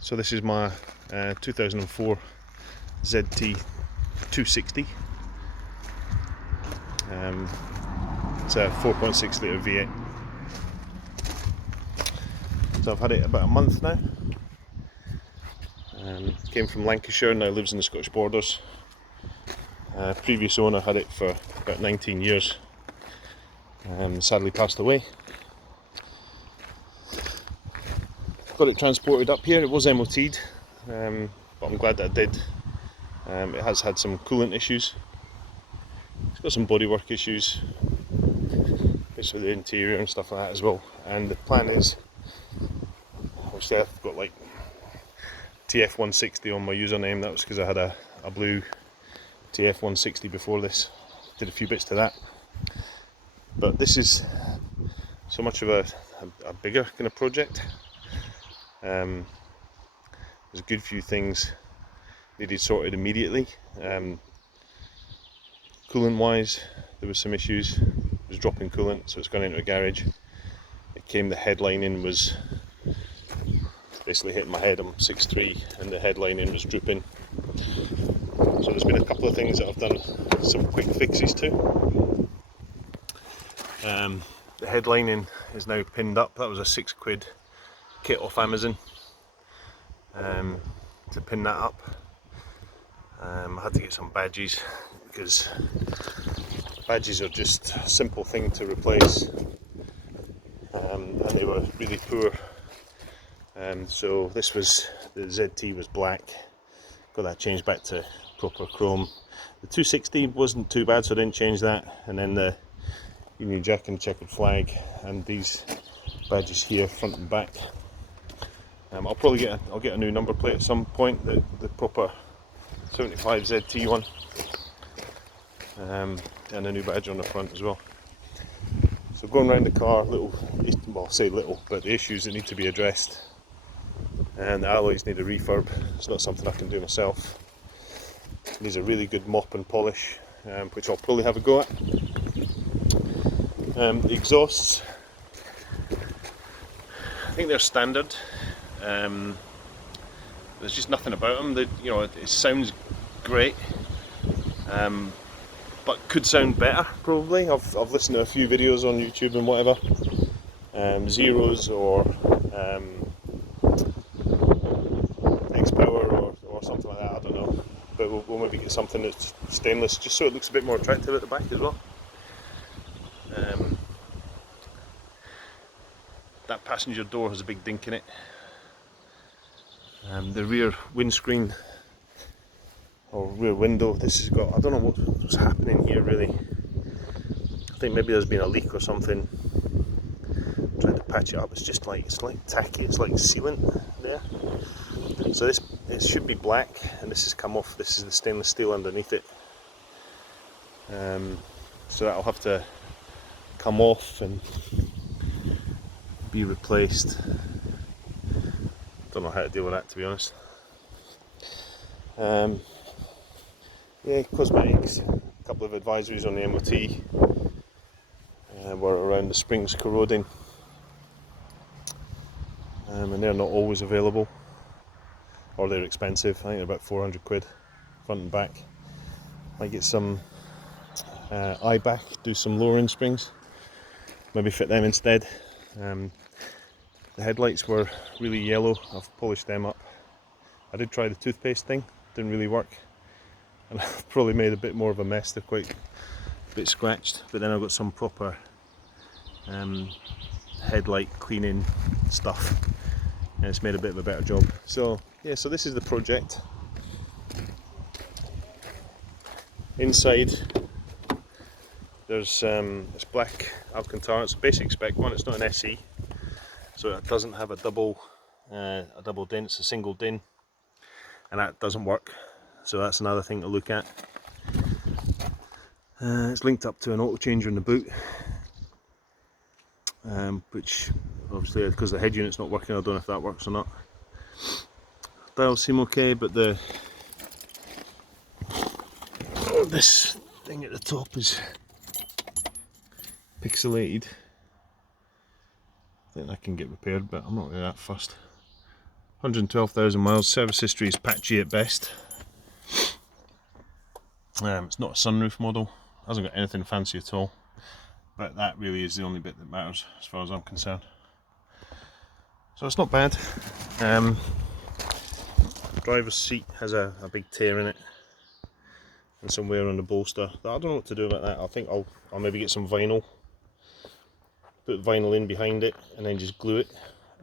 So this is my 2004 ZT 260. It's a 4.6 litre V8. So I've had it about a month now. Came from Lancashire, now lives in the Scottish borders. Previous owner had it for about 19 years. Sadly passed away. Got it transported up here. It was MOT'd, but I'm glad that I did. It has had some coolant issues. It's got some bodywork issues, bits with the interior and stuff like that as well. And the plan is, obviously I've got like TF160 on my username. That was because I had a blue TF160 before this. Did a few bits to that. But this is so much of a bigger kind of project. There's a good few things needed sorted immediately. Coolant wise, there was some issues. It was dropping coolant, so it's gone into a garage. The headlining was basically hitting my head. I'm 6'3", and the headlining was drooping. So there's been a couple of things that I've done some quick fixes to. The headlining is now pinned up. That was a £6 kit off Amazon to pin that up. I had to get some badges because badges are just a simple thing to replace, and they were really poor. So this was, the ZT was black, got that changed back to proper chrome. The 260 wasn't too bad, so I didn't change that. And then the Union Jack and checkered flag, and these badges here, front and back. I'll probably get a new number plate at some point, the proper 75 ZT one, and a new badge on the front as well. So going around the car, well, I say little, but the issues that need to be addressed, and the alloys need a refurb. It's not something I can do myself. It needs a really good mop and polish, which I'll probably have a go at. The exhausts, I think they're standard. There's just nothing about them. It sounds great, but could sound better probably. I've listened to a few videos on YouTube and whatever, Zeros or X-Power or something like that. I don't know, but we'll maybe get something that's stainless, just so it looks a bit more attractive at the back as well. That passenger door has a big dink in it. The rear windscreen or rear window, this has got, I don't know what's happening here really. I think maybe there's been a leak or something. I'm trying to patch it up. It's like tacky, it's like sealant there. So it should be black, and this has come off. This is the stainless steel underneath it. So that'll have to come off and be replaced. Don't know how to deal with that, to be honest. Yeah, cosmetics, a couple of advisories on the MOT were around the springs corroding, and they're not always available, or they're expensive. I think they're about £400 front and back. Might get some eye-back, do some lowering springs, maybe fit them instead. The headlights were really yellow. I've polished them up. I did try the toothpaste thing, didn't really work, and I've probably made a bit more of a mess. They're quite a bit scratched, but then I've got some proper headlight cleaning stuff, and it's made a bit of a better job. So yeah, so this is the project. Inside there's this black Alcantara. It's a basic spec one, it's not an SE, so it doesn't have a double din, it's a single din, and that doesn't work, so that's another thing to look at. It's linked up to an auto changer in the boot, which obviously, because the head unit's not working, I don't know if that works or not. Dials seem okay, but this thing at the top is pixelated. I think that can get repaired, but I'm not really that fussed. 112,000 miles. Service history is patchy at best. It's not a sunroof model, hasn't got anything fancy at all, but that really is the only bit that matters as far as I'm concerned. So it's not bad. Driver's seat has a big tear in it and some wear on the bolster. I don't know what to do about that. I think I'll maybe get some vinyl, put vinyl in behind it and then just glue it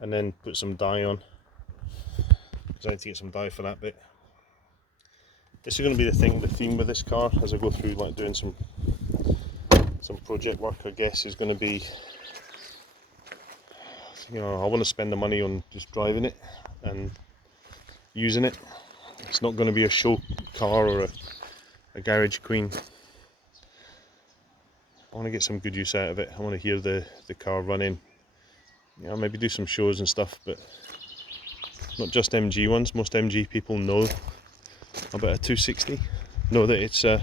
and then put some dye on, because I need to get some dye for that bit. This is going to be the theme with this car as I go through, like doing some project work, I guess, is going to be, you know, I want to spend the money on just driving it and using it. It's not going to be a show car or a garage queen. I want to get some good use out of it. I want to hear the car running. You know, maybe do some shows and stuff, but not just MG ones. Most MG people know about a 260, know that it's a,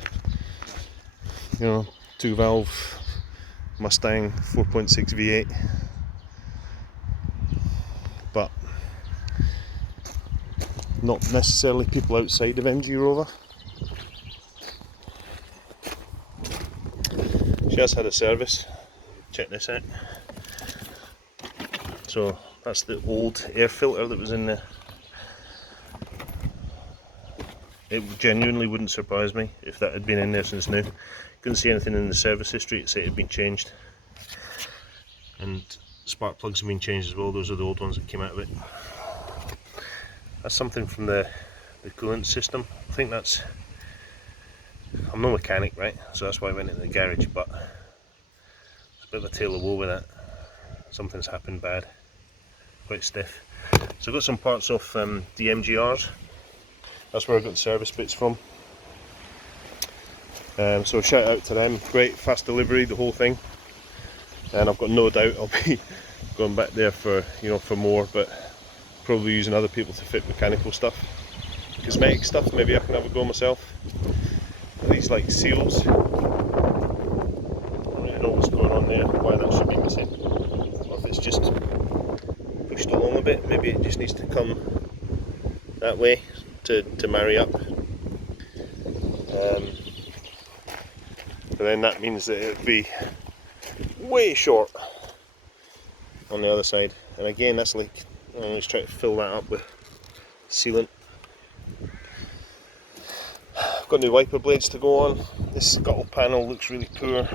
you know, 2-valve Mustang 4.6 V8, but not necessarily people outside of MG Rover. She has had a service. Check this out. So that's the old air filter that was in there. It genuinely wouldn't surprise me if that had been in there since new. Couldn't see anything in the service history to say it had been changed. And spark plugs have been changed as well. Those are the old ones that came out of it. That's something from the coolant system. I think that's, I'm no mechanic, right? So that's why I went into the garage, but it's a bit of a tale of woe with that. Something's happened bad. Quite stiff. So I've got some parts off DMGRs. That's where I got the service bits from. So shout out to them. Great, fast delivery, the whole thing. And I've got no doubt I'll be going back there for, you know, for more, but probably using other people to fit mechanical stuff. Cosmetic stuff, maybe I can have a go myself. These like seals. I don't really know what's going on there, why that should be missing. Or if it's just pushed along a bit, maybe it just needs to come that way to marry up. But then that means that it would be way short on the other side. And again, that's like, I always try to fill that up with sealant. I've got new wiper blades to go on. This scuttle panel looks really poor.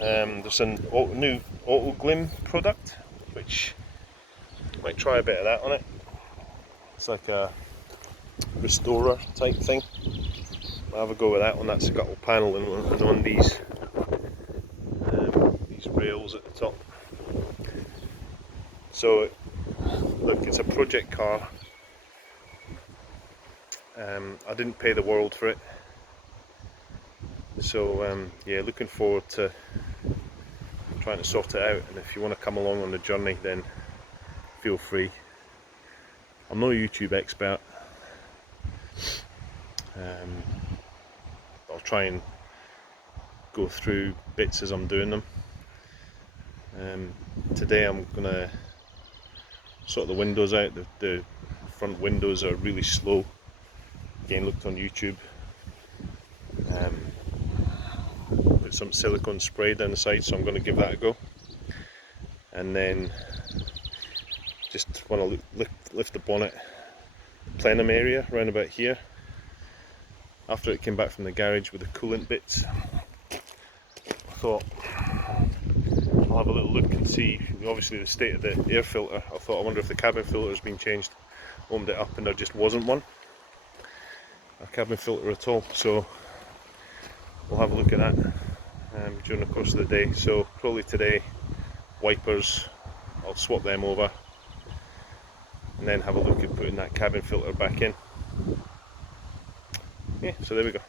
There's a new Auto Glim product, which I might try a bit of that on it. It's like a restorer type thing. I'll have a go with that on that scuttle panel and on these rails at the top. So look, it's a project car. I didn't pay the world for it, so yeah, looking forward to trying to sort it out. And if you want to come along on the journey, then feel free. I'm no YouTube expert. I'll try and go through bits as I'm doing them. Today I'm gonna sort the windows out. The front windows are really slow. Again, looked on YouTube. Put some silicone spray down the side, so I'm going to give that a go. And then just want to lift the bonnet plenum area around about here. After it came back from the garage with the coolant bits, I thought I'll have a little look and see, obviously, the state of the air filter. I thought, I wonder if the cabin filter has been changed. Opened it up and there just wasn't one, a cabin filter at all. So we'll have a look at that during the course of the day. So probably today, wipers, I'll swap them over and then have a look at putting that cabin filter back in. Yeah, so there we go.